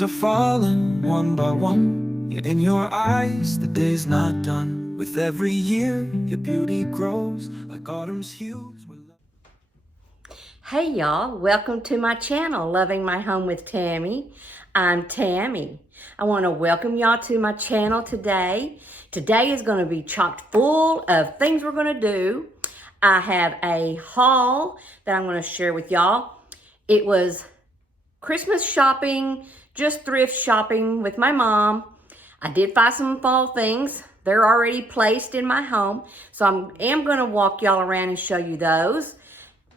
Leaves are falling one by one, yet in your eyes the day's not done. With every year your beauty grows like autumn's hues. Hey y'all, welcome to my channel, Loving My Home with Tammy. I'm Tammy. I want to welcome y'all to my channel today. Today is going to be chocked full of things we're going to do. I have a haul that I'm going to share with y'all. It was Christmas shopping, just thrift shopping with my mom. I did buy some fall things. They're already placed in my home. So I am going to walk y'all around and show you those.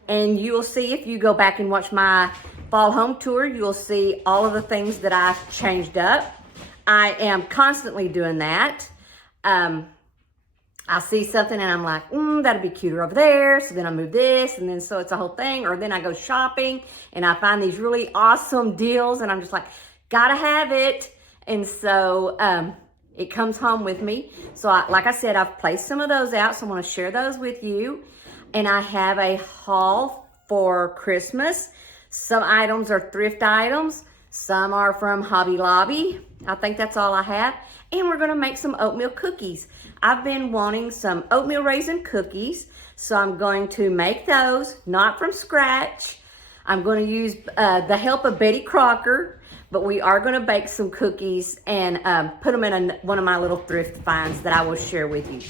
And you will see, if you go back and watch my fall home tour, you'll see all of the things that I've changed up. I am constantly doing that. I see something and I'm like, that'd be cuter over there. So then I move this, and then so it's a whole thing. Or then I go shopping and I find these really awesome deals and I'm just like, gotta have it. And so it comes home with me. So like I said, I've placed some of those out. So I want to share those with you. And I have a haul for Christmas. Some items are thrift items. Some are from Hobby Lobby. I think that's all I have. And we're gonna make some oatmeal cookies. I've been wanting some oatmeal raisin cookies, so I'm going to make those, not from scratch. I'm gonna use the help of Betty Crocker, but we are gonna bake some cookies and put them in one of my little thrift finds that I will share with you.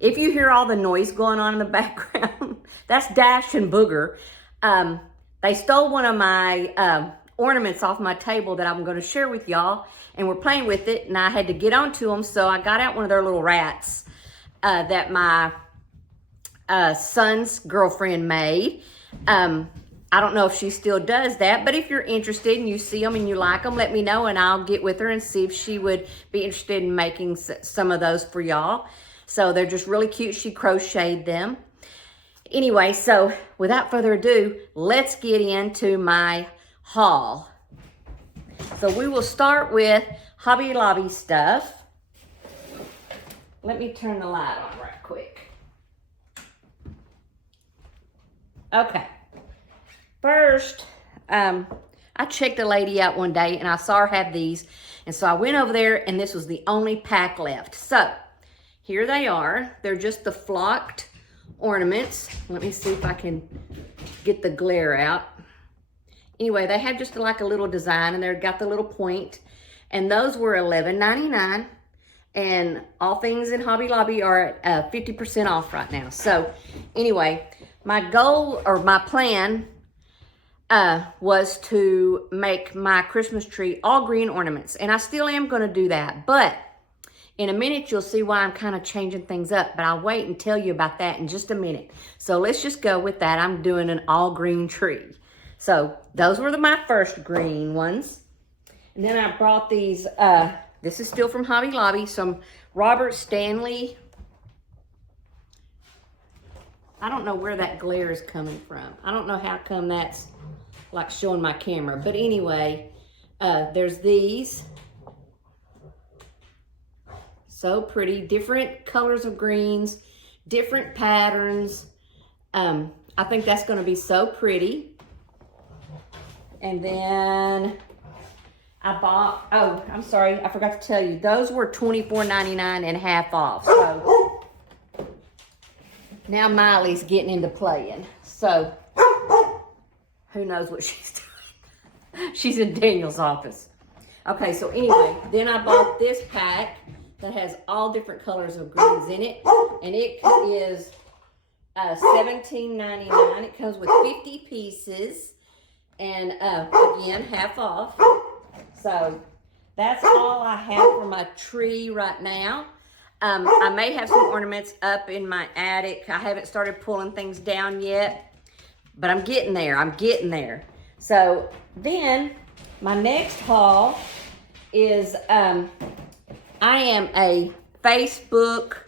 If you hear all the noise going on in the background, that's Dash and Booger. They stole one of my ornaments off my table that I'm gonna share with y'all, and we're playing with it, and I had to get onto them, so I got out one of their little rats that my son's girlfriend made. I don't know if she still does that, but if you're interested and you see them and you like them, let me know, and I'll get with her and see if she would be interested in making some of those for y'all. So they're just really cute. She crocheted them. Anyway, so without further ado, let's get into my haul. So we will start with Hobby Lobby stuff. Let me turn the light on right quick. Okay. First, I checked a lady out one day and I saw her have these. And so I went over there and this was the only pack left. So here they are. They're just the flocked ornaments. Let me see if I can get the glare out. Anyway, they have just like a little design and they've got the little point. And those were $11.99. And all things in Hobby Lobby are at 50% off right now. So anyway, my goal or my plan was to make my Christmas tree all green ornaments. And I still am going to do that. But in a minute, you'll see why I'm kind of changing things up, but I'll wait and tell you about that in just a minute. So let's just go with that. I'm doing an all green tree. So those were my first green ones. And then I brought these, this is still from Hobby Lobby, some Robert Stanley. I don't know where that glare is coming from. I don't know how come that's like showing my camera. But anyway, there's these. So pretty, different colors of greens, different patterns. I think that's gonna be so pretty. And then I bought, oh, I'm sorry, I forgot to tell you, those were $24.99 and half off. So now Miley's getting into playing. So who knows what she's doing. She's in Daniel's office. Okay, so anyway, then I bought this pack that has all different colors of greens in it, and it is $17.99. It comes with 50 pieces, and again, half off. So that's all I have for my tree right now. I may have some ornaments up in my attic. I haven't started pulling things down yet, but I'm getting there. I'm getting there. So then my next haul is I am a Facebook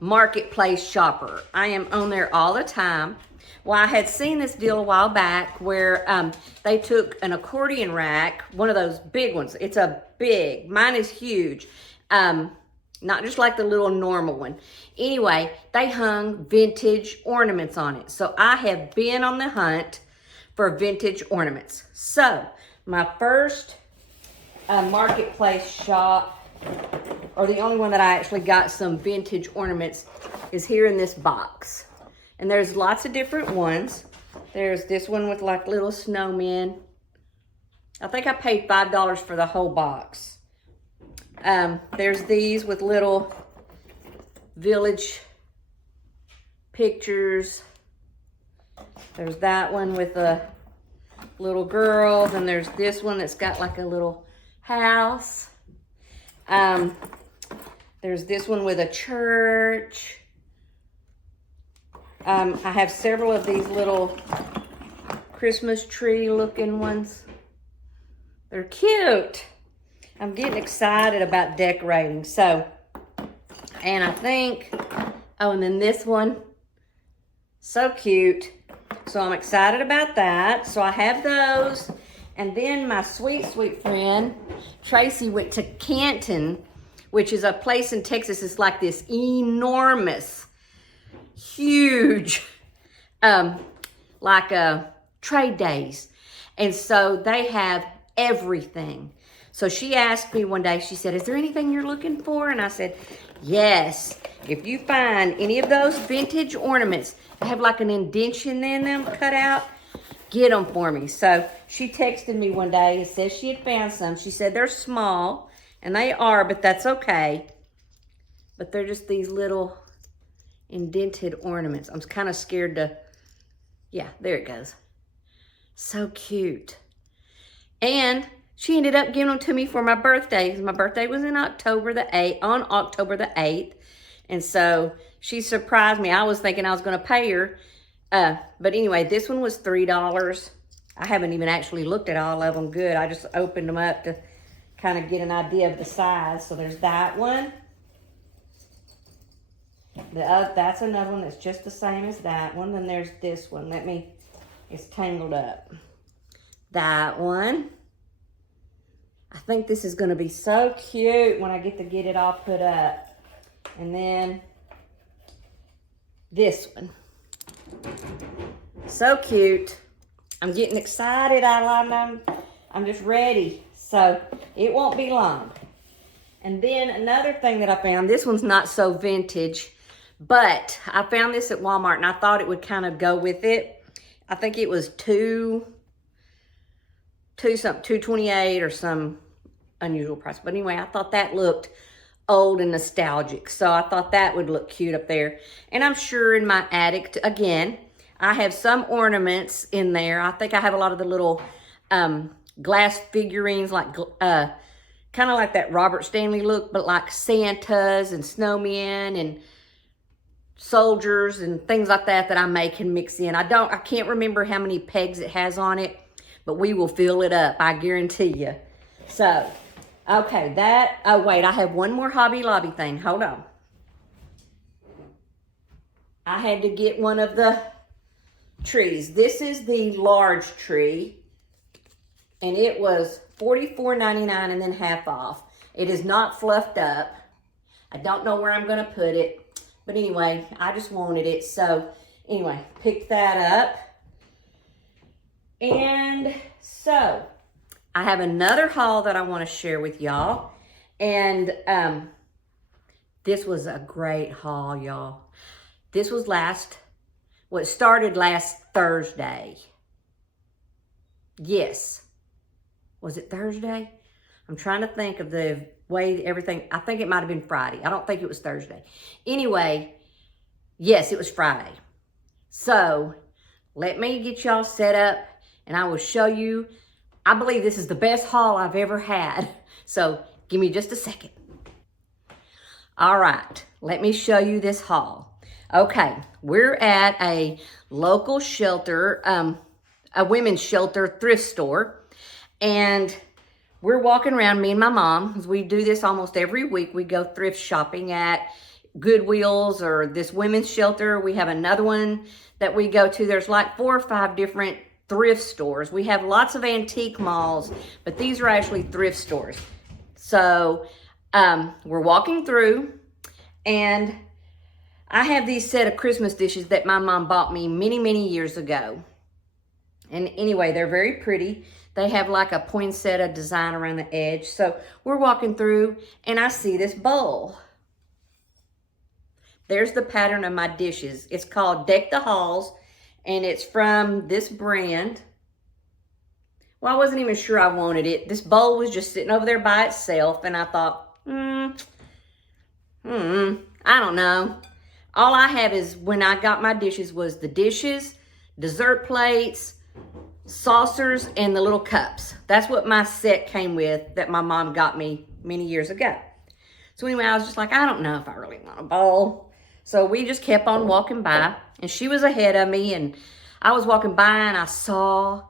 marketplace shopper. I am on there all the time. Well, I had seen this deal a while back where they took an accordion rack, one of those big ones. It's a big, mine is huge. Not just like the little normal one. Anyway, they hung vintage ornaments on it. So I have been on the hunt for vintage ornaments. So my first marketplace shop, or the only one that I actually got some vintage ornaments, is here in this box. And there's lots of different ones. There's this one with like little snowmen. I think I paid $5 for the whole box. There's these with little village pictures. There's that one with a little girls, and there's this one that's got like a little house. There's this one with a church. I have several of these little Christmas tree looking ones. They're cute. I'm getting excited about decorating. So, and I think, oh, and then this one, so cute. So I'm excited about that. So I have those. And then my sweet, sweet friend, Tracy, went to Canton, which is a place in Texas. It's like this enormous, huge, trade days. And so they have everything. So she asked me one day, she said, is there anything you're looking for? And I said, yes. If you find any of those vintage ornaments that have like an indentation in them cut out, get them for me. So she texted me one day and said she had found some. She said they're small, and they are, but that's okay. But they're just these little indented ornaments. I'm kind of scared to, yeah, there it goes. So cute. And she ended up giving them to me for my birthday, because my birthday was in October the 8th, on October the 8th. And so she surprised me. I was thinking I was going to pay her. But anyway, this one was $3. I haven't even actually looked at all of them good. I just opened them up to kind of get an idea of the size. So there's that one. That's another one that's just the same as that one. Then there's this one. It's tangled up. That one. I think this is going to be so cute when I get it all put up. And then this one. So cute. I'm getting excited. I'm just ready. So it won't be long. And then another thing that I found, this one's not so vintage, but I found this at Walmart and I thought it would kind of go with it. I think it was $2.28 or some unusual price. But anyway, I thought that looked old and nostalgic. So I thought that would look cute up there. And I'm sure in my attic, again, I have some ornaments in there. I think I have a lot of the little glass figurines, like kind of like that Robert Stanley look, but like Santas and snowmen and soldiers and things like that I make and mix in. I can't remember how many pegs it has on it, but we will fill it up, I guarantee you. So, okay, oh wait, I have one more Hobby Lobby thing. Hold on. I had to get one of the trees. This is the large tree, and it was $44.99 and then half off. It is not fluffed up. I don't know where I'm going to put it, but anyway, I just wanted it. So anyway, picked that up. And so I have another haul that I want to share with y'all. And this was a great haul, y'all. This was it started last Thursday. Yes. Was it Thursday? I'm trying to think of the way everything, I think it might have been Friday. I don't think it was Thursday. Anyway, yes, it was Friday. So let me get y'all set up and I will show you. I believe this is the best haul I've ever had. So give me just a second. All right, let me show you this haul. Okay, we're at a local shelter, a women's shelter thrift store. And we're walking around, me and my mom, because we do this almost every week. We go thrift shopping at Goodwill's or this women's shelter. We have another one that we go to. There's like 4 or 5 different thrift stores. We have lots of antique malls, but these are actually thrift stores. So we're walking through, and I have these set of Christmas dishes that my mom bought me many, many years ago. And anyway, they're very pretty. They have like a poinsettia design around the edge. So we're walking through and I see this bowl. There's the pattern of my dishes. It's called Deck the Halls, and it's from this brand. Well, I wasn't even sure I wanted it. This bowl was just sitting over there by itself, and I thought, I don't know. All I have is, when I got my dishes, was the dishes, dessert plates, saucers, and the little cups. That's what my set came with that my mom got me many years ago. So anyway, I was just like, I don't know if I really want a bowl. So we just kept on walking by, and she was ahead of me, and I was walking by, and I saw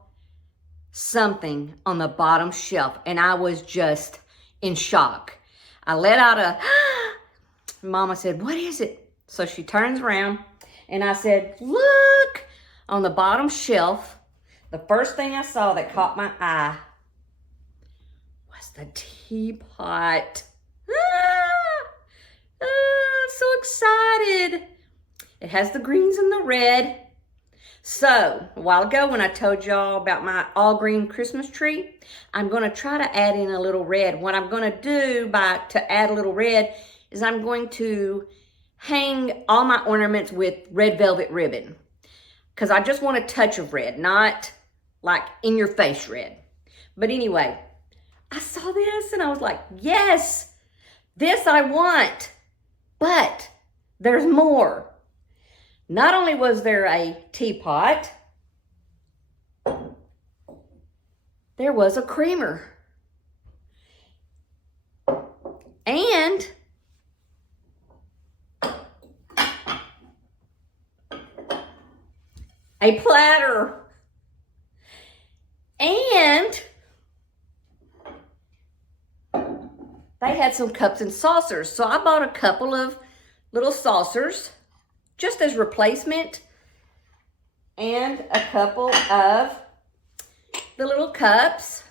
something on the bottom shelf, and I was just in shock. I let out a, Mama said, what is it? So she turns around, and I said, look, on the bottom shelf, the first thing I saw that caught my eye was the teapot. So excited. It has the greens and the red. So, a while ago when I told y'all about my all green Christmas tree, I'm going to try to add in a little red. What I'm going to do to add a little red is I'm going to hang all my ornaments with red velvet ribbon. Because I just want a touch of red, not like in your face red. But anyway, I saw this and I was like, yes, this I want. But there's more. Not only was there a teapot, there was a creamer. And a platter. And they had some cups and saucers. So I bought a couple of little saucers just as replacement, and a couple of the little cups.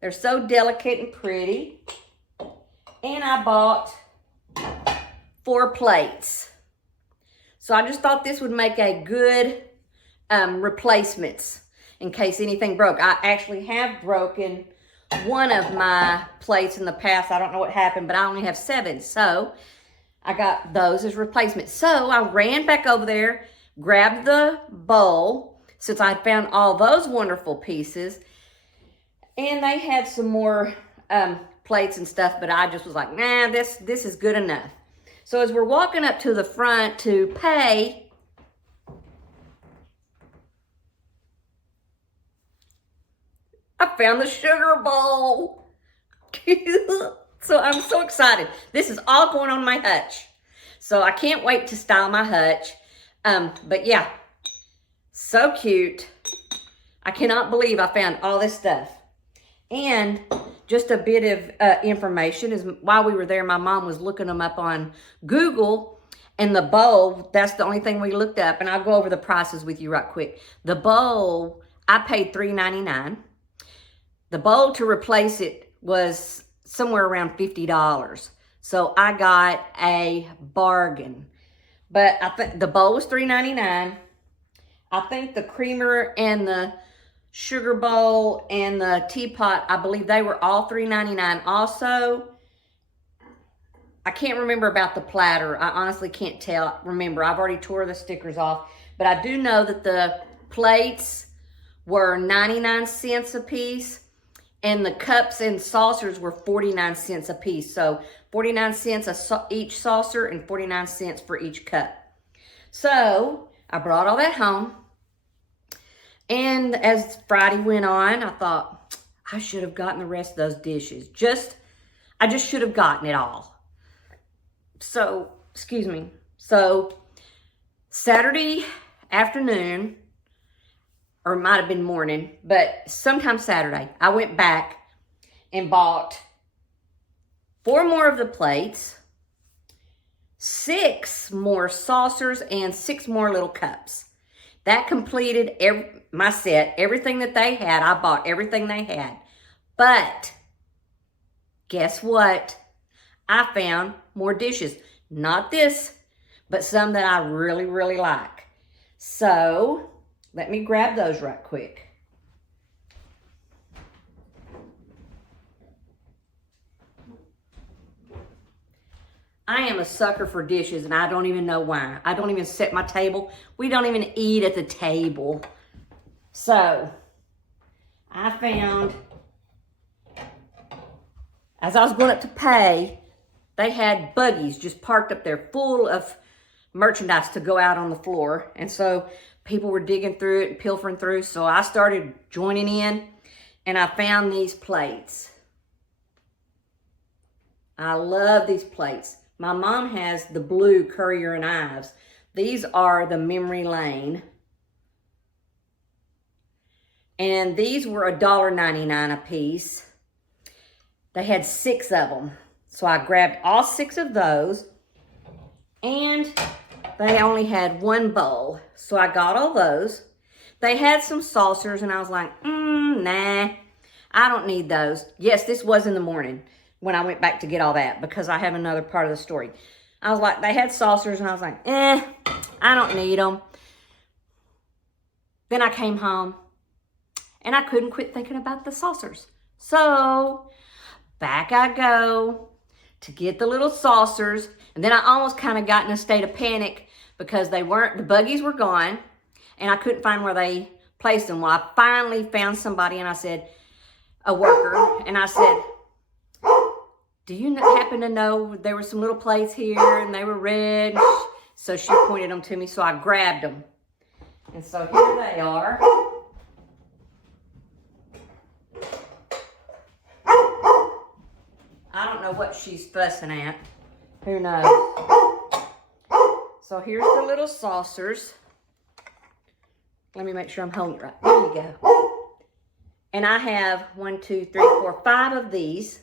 They're so delicate and pretty. And I bought 4 plates. So I just thought this would make a good replacements in case anything broke. I actually have broken one of my plates in the past. I don't know what happened, but I only have 7. So I got those as replacements. So I ran back over there, grabbed the bowl, since I found all those wonderful pieces. And they had some more plates and stuff, but I just was like, nah, this is good enough. So as we're walking up to the front to pay, I found the sugar bowl. So I'm so excited. This is all going on my hutch. So I can't wait to style my hutch. But yeah, so cute. I cannot believe I found all this stuff. And just a bit of information is, while we were there, my mom was looking them up on Google. And the bowl, that's the only thing we looked up. And I'll go over the prices with you right quick. The bowl, I paid $3.99. The bowl to replace it was somewhere around $50. So I got a bargain. But I think the bowl was $3.99. I think the creamer and the sugar bowl and the teapot, I believe they were all $3.99 also. I can't remember about the platter. I honestly can't remember. I've already tore the stickers off. But I do know that the plates were 99 cents a piece. And the cups and saucers were 49 cents a piece. So 49 cents each saucer and 49 cents for each cup. So I brought all that home. And as Friday went on, I thought, I should have gotten the rest of those dishes. I just should have gotten it all. So, excuse me. So Saturday afternoon, or it might have been morning, but sometime Saturday, I went back and bought 4 more of the plates, 6 more saucers, and 6 more little cups. That completed my set. Everything that they had, I bought everything they had. But guess what? I found more dishes. Not this, but some that I really, really like. So let me grab those right quick. I am a sucker for dishes, and I don't even know why. I don't even set my table. We don't even eat at the table. So, I found, as I was going up to pay, they had buggies just parked up there full of merchandise to go out on the floor. And so, people were digging through it and pilfering through. So, I started joining in, and I found these plates. I love these plates. My mom has the blue Currier and Ives. These are the Memory Lane. And these were $1.99 a piece. They had 6 of them. So I grabbed all 6 of those. And they only had 1 bowl. So I got all those. They had some saucers, and I was like, nah, I don't need those. Yes, this was in the morning when I went back to get all that, because I have another part of the story. I was like, they had saucers, and I was like, I don't need them. Then I came home, and I couldn't quit thinking about the saucers. So, back I go to get the little saucers, and then I almost kind of got in a state of panic because the buggies were gone, and I couldn't find where they placed them. Well, I finally found somebody, and I said, a worker, and I said, do you happen to know there were some little plates here and they were red? So she pointed them to me, so I grabbed them. And so here they are. I don't know what she's fussing at. Who knows? So here's the little saucers. Let me make sure I'm holding it right. There you go. And I have 1, 2, 3, 4, 5 of these.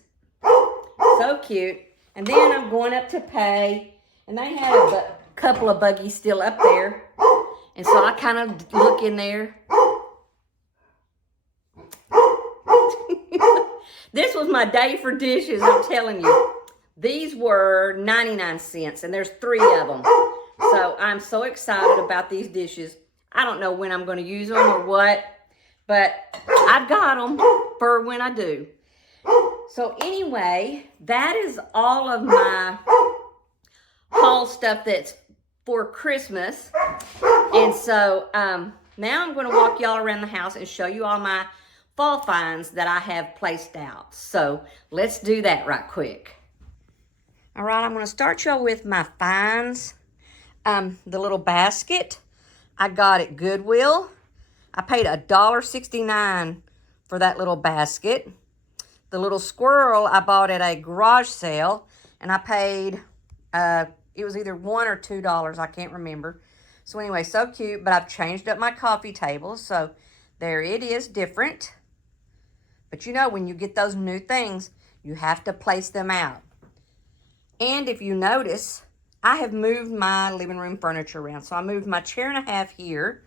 So cute. And then I'm going up to pay, and they had a couple of buggies still up there. And so I kind of look in there. This was my day for dishes, I'm telling you. These were 99 cents, and there's 3 of them. So I'm so excited about these dishes. I don't know when I'm going to use them or what, but I've got them for when I do. So anyway, that is all of my haul stuff that's for Christmas. And so now I'm going to walk y'all around the house and show you all my fall finds that I have placed out. So let's do that right quick. All right, I'm going to start y'all with my finds. The little basket I got at Goodwill. I paid $1.69 for that little basket. The little squirrel I bought at a garage sale, and I paid, it was either $1 or $2, I can't remember. So anyway, so cute, but I've changed up my coffee table, so there it is, different. But you know, when you get those new things, you have to place them out. And if you notice, I have moved my living room furniture around. So I moved my chair and a half here,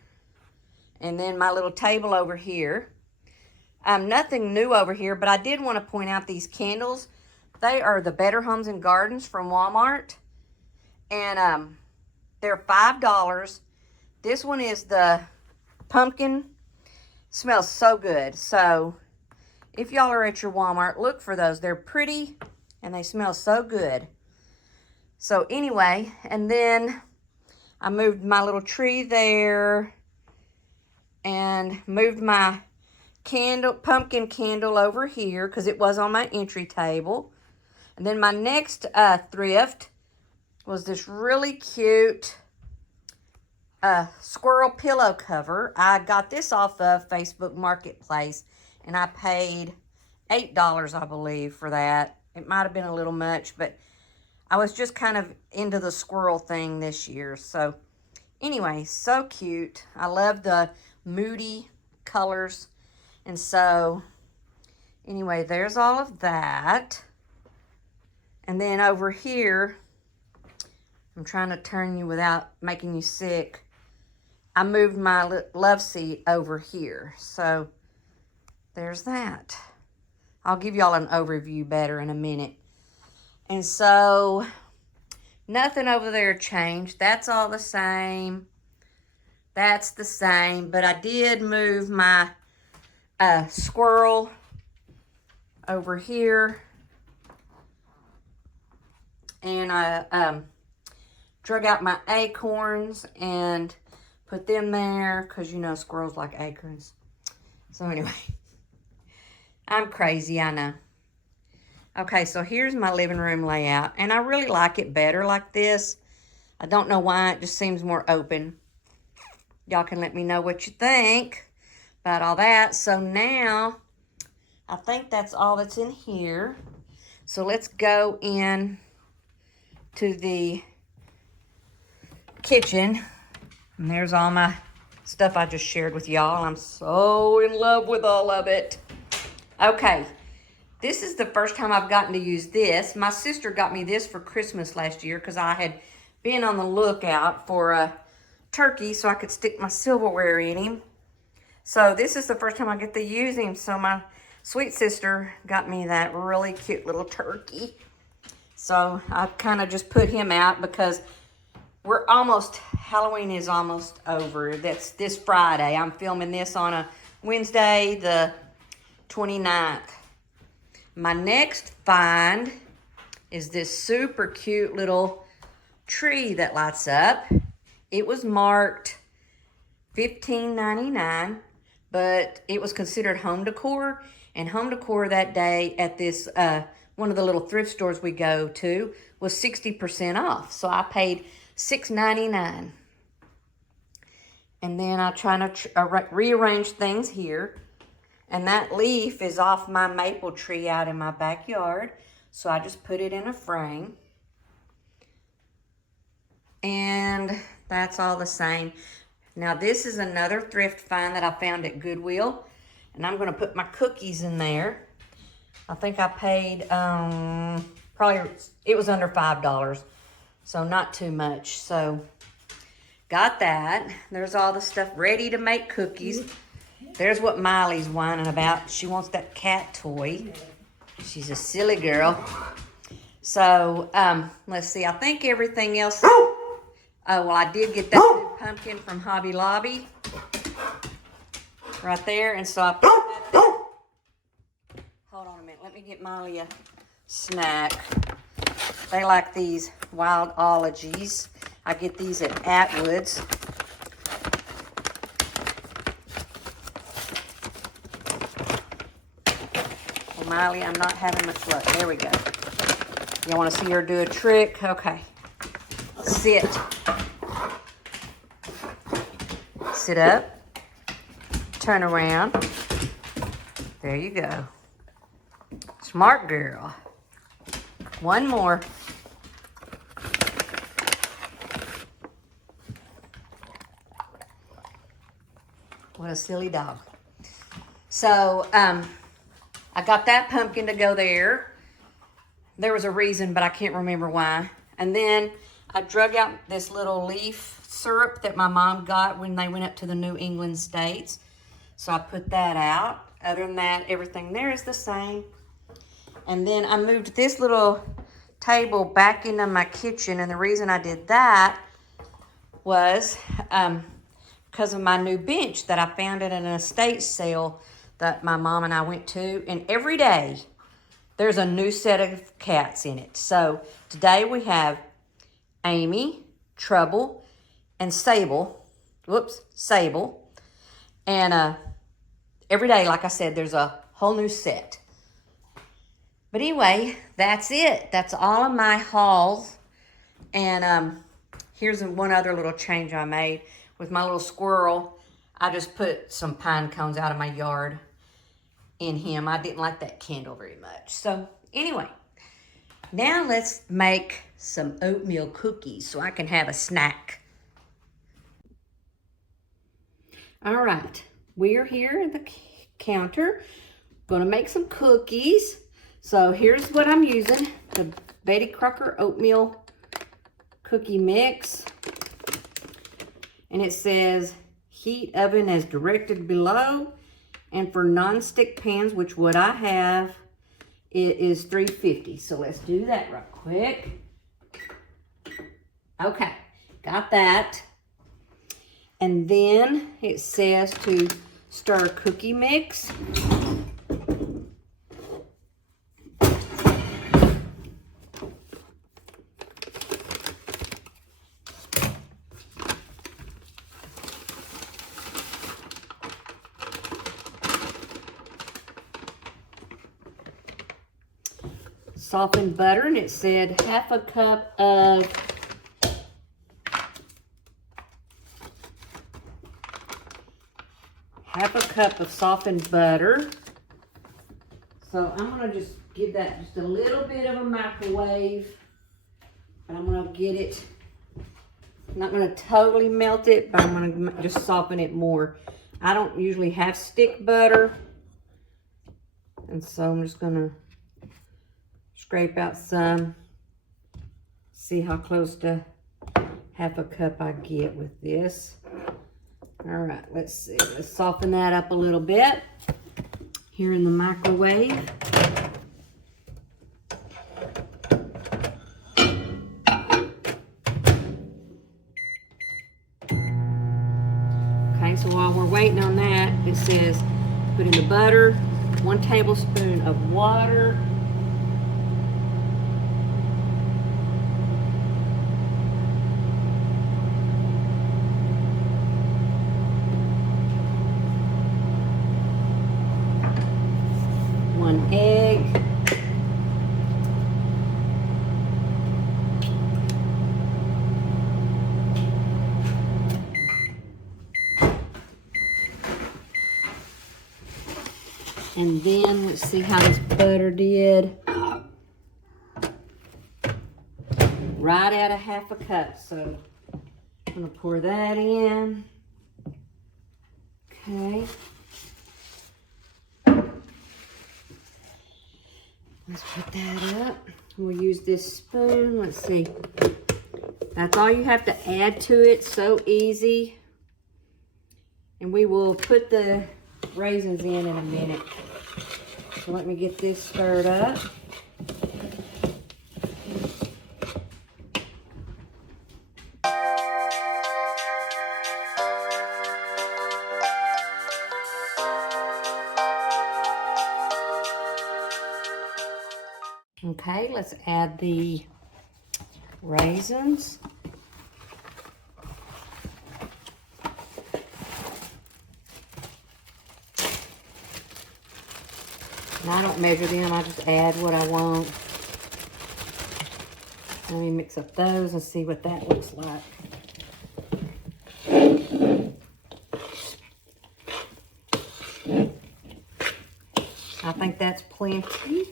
and then my little table over here. Nothing new over here, but I did want to point out these candles. They are the Better Homes and Gardens from Walmart. And they're $5. This one is the pumpkin. Smells so good. So if y'all are at your Walmart, look for those. They're pretty and they smell so good. So anyway, and then I moved my little tree there and moved my pumpkin candle over here because it was on my entry table. And then my next thrift was this really cute squirrel pillow cover. I got this off of Facebook Marketplace, and I paid $8, I believe, for that. It might have been a little much, but I was just kind of into the squirrel thing this year. So anyway, so cute. I love the moody colors. And so, anyway, there's all of that. And then over here, I'm trying to turn you without making you sick. I moved my love seat over here. So, there's that. I'll give y'all an overview better in a minute. And so, nothing over there changed. That's all the same. That's the same. But I did move my squirrel over here. And I drug out my acorns and put them there because, you know, squirrels like acorns. So anyway, I'm crazy, I know. Okay, so here's my living room layout. And I really like it better like this. I don't know why. It just seems more open. Y'all can let me know what you think about all that. So now, I think that's all that's in here. So let's go in to the kitchen. And there's all my stuff I just shared with y'all. I'm so in love with all of it. Okay, this is the first time I've gotten to use this. My sister got me this for Christmas last year because I had been on the lookout for a turkey so I could stick my silverware in him. So this is the first time I get to use him. So my sweet sister got me that really cute little turkey. So I kind of just put him out because Halloween is almost over. That's this Friday. I'm filming this on a Wednesday, the 29th. My next find is this super cute little tree that lights up. It was marked $15.99, but it was considered home decor. And home decor that day at this one of the little thrift stores we go to was 60% off. So I paid $6.99. And then I'm trying to rearrange things here. And that leaf is off my maple tree out in my backyard. So I just put it in a frame. And that's all the same. Now this is another thrift find that I found at Goodwill. And I'm going to put my cookies in there. I think I paid, probably, it was under $5. So not too much. So got that. There's all the stuff ready to make cookies. There's what Miley's whining about. She wants that cat toy. She's a silly girl. So, let's see. I think everything else. Oh, well, I did get that new pumpkin from Hobby Lobby. Right there. And so I put that there. Hold on a minute. Let me get Miley a snack. They like these wild ologies. I get these at Atwood's. Well, Miley, I'm not having much luck. There we go. You want to see her do a trick? Okay. Sit. Sit up. Turn around. There you go. Smart girl. One more. What a silly dog. So, I got that pumpkin to go there. There was a reason, but I can't remember why. And then I drug out this little leaf syrup that my mom got when they went up to the New England states. So I put that out. Other than that, everything there is the same. And then I moved this little table back into my kitchen. And the reason I did that was because of my new bench that I found at an estate sale that my mom and I went to. And every day, there's a new set of cats in it. So today we have Amy, Trouble, and Sable. Whoops, Sable. And every day, like I said, there's a whole new set. But anyway, that's it. That's all of my hauls. And here's one other little change I made. With my little squirrel, I just put some pine cones out of my yard in him. I didn't like that candle very much. So anyway, now let's make some oatmeal cookies so I can have a snack. All right, we're here at the counter. Gonna make some cookies. So here's what I'm using. The Betty Crocker oatmeal cookie mix. And it says heat oven as directed below. And for non-stick pans, which what I have, it is 350. So let's do that real quick. Okay, got that. And then it says to stir cookie mix. softened butter, and it said half a cup of softened butter. So I'm gonna just give that just a little bit of a microwave. And I'm gonna get it, I'm not gonna totally melt it, but I'm gonna just soften it more. I don't usually have stick butter. And so I'm just gonna scrape out some, see how close to half a cup I get with this. All right, let's see, let's soften that up a little bit here in the microwave. Okay, so while we're waiting on that, it says put in the butter, 1 tablespoon of water, egg, and then let's see how this butter did. Right at a half a cup, so I'm gonna pour that in. Okay. Let's put that up. We'll use this spoon. Let's see. That's all you have to add to it. So easy. And we will put the raisins in a minute. So let me get this stirred up. Okay, let's add the raisins. And I don't measure them, I just add what I want. Let me mix up those and see what that looks like. I think that's plenty.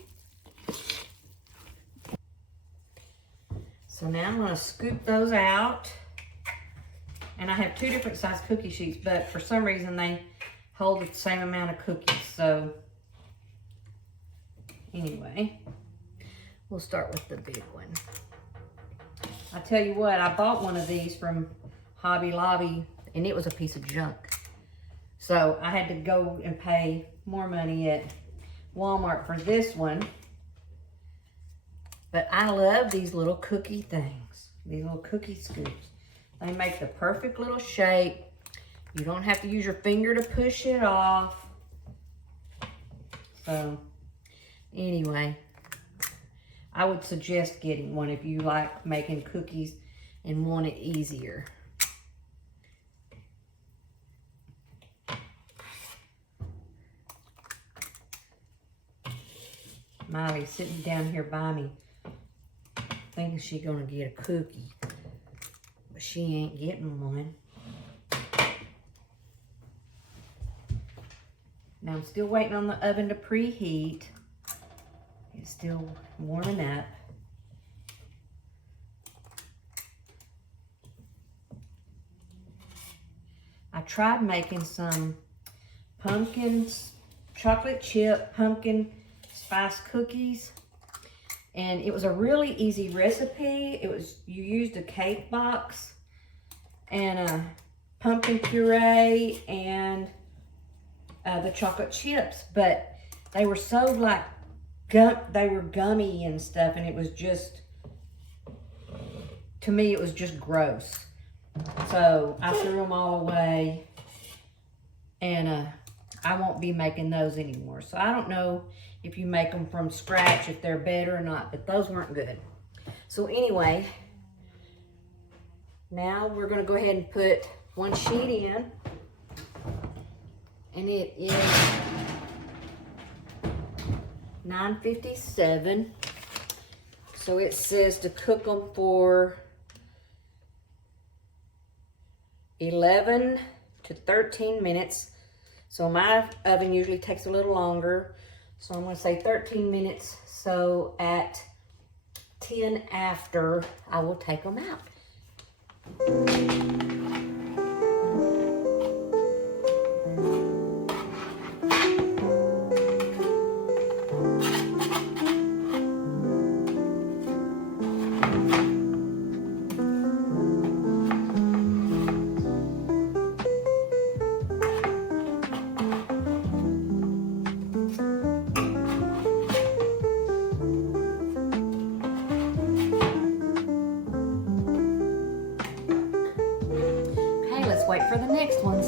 So now I'm going to scoop those out. And I have 2 different size cookie sheets, but for some reason they hold the same amount of cookies. So anyway, we'll start with the big one. I tell you what, I bought one of these from Hobby Lobby and it was a piece of junk. So I had to go and pay more money at Walmart for this one. But I love these little cookie things, these little cookie scoops. They make the perfect little shape. You don't have to use your finger to push it off. So anyway, I would suggest getting one if you like making cookies and want it easier. Miley's sitting down here by me, thinking she's gonna get a cookie, but she ain't getting one. Now I'm still waiting on the oven to preheat. It's still warming up. I tried making some chocolate chip pumpkin spice cookies, and it was a really easy recipe. You used a cake box and a pumpkin puree and the chocolate chips, but they were so like they were gummy and stuff, and it was just, to me, it was just gross. So I threw them all away, and I won't be making those anymore. So I don't know if you make them from scratch, if they're better or not, but those weren't good. So anyway, now we're gonna go ahead and put one sheet in, and it is 9:57. So it says to cook them for 11 to 13 minutes. So my oven usually takes a little longer. So I'm gonna say 13 minutes. So at 10 after, I will take them out. Wait for the next ones.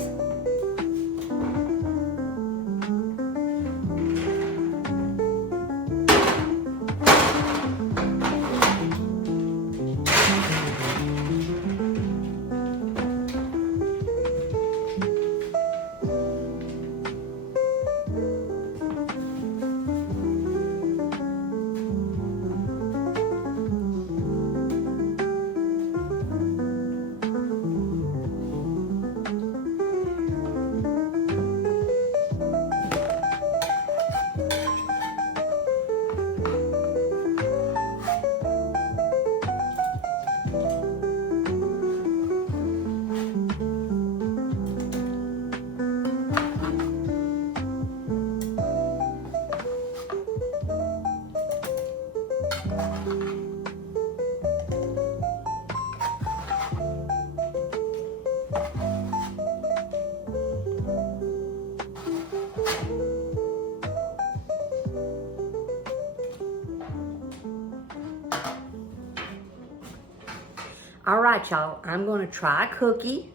All right, y'all, I'm gonna try a cookie.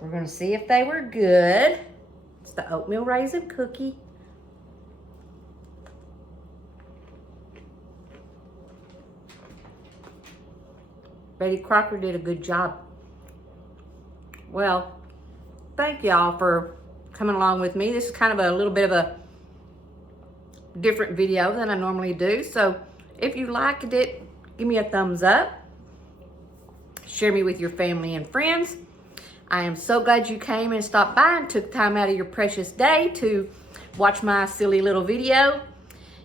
We're gonna see if they were good. It's the oatmeal raisin cookie. Betty Crocker did a good job. Well, thank y'all for coming along with me. This is kind of a little bit of a different video than I normally do. So if you liked it, give me a thumbs up. Share me with your family and friends. I am so glad you came and stopped by and took time out of your precious day to watch my silly little video.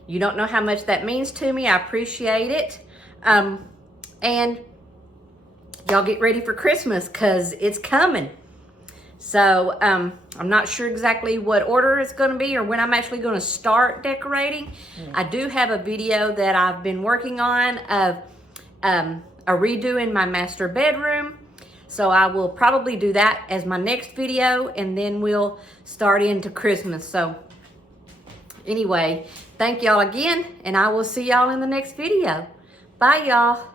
You don't know how much that means to me. I appreciate it. And y'all get ready for Christmas because it's coming. So I'm not sure exactly what order it's going to be or when I'm actually going to start decorating. I do have a video that I've been working on of a redo in my master bedroom. So I will probably do that as my next video, and then we'll start into Christmas. So anyway, thank y'all again, and I will see y'all in the next video. Bye, y'all.